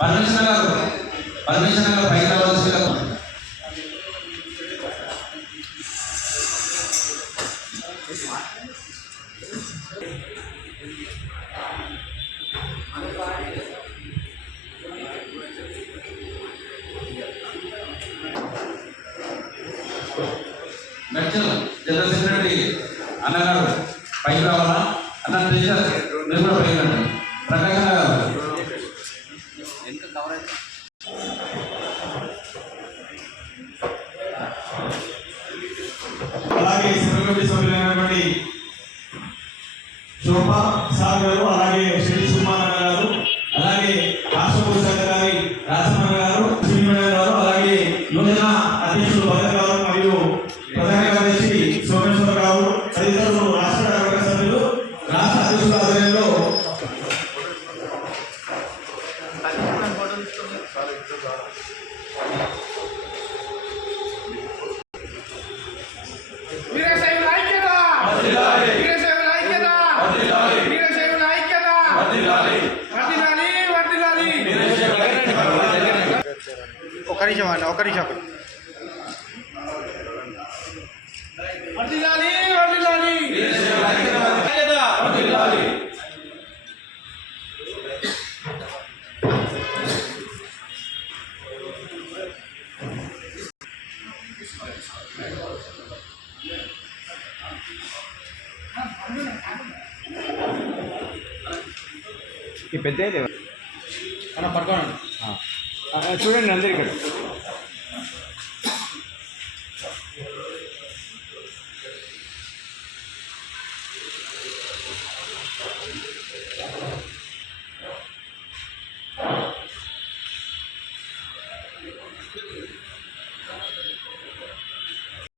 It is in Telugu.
పరమేశ్వర గారు పరమేశ్వర జనరల్ సెక్రటరీ అన్నగారు పైకి రావాలా? అన్న మీరు కూడా అలాగే సభ్యుడి సభ్యులైనటువంటి శోభా సార్ గారు అలాగే శ్రీ సుమారాయణ గారు అలాగే రాష్ట్ర పోషక గారి రాజమణ గారు శ్రీమణ గారు అలాగే యువజన అధ్యక్షులు ఒక నిమిషం అండి ఒక నిమిషం. ఈ పెద్ద అన్న పడుకోండి. చూడండి అందరు ఇక్కడ.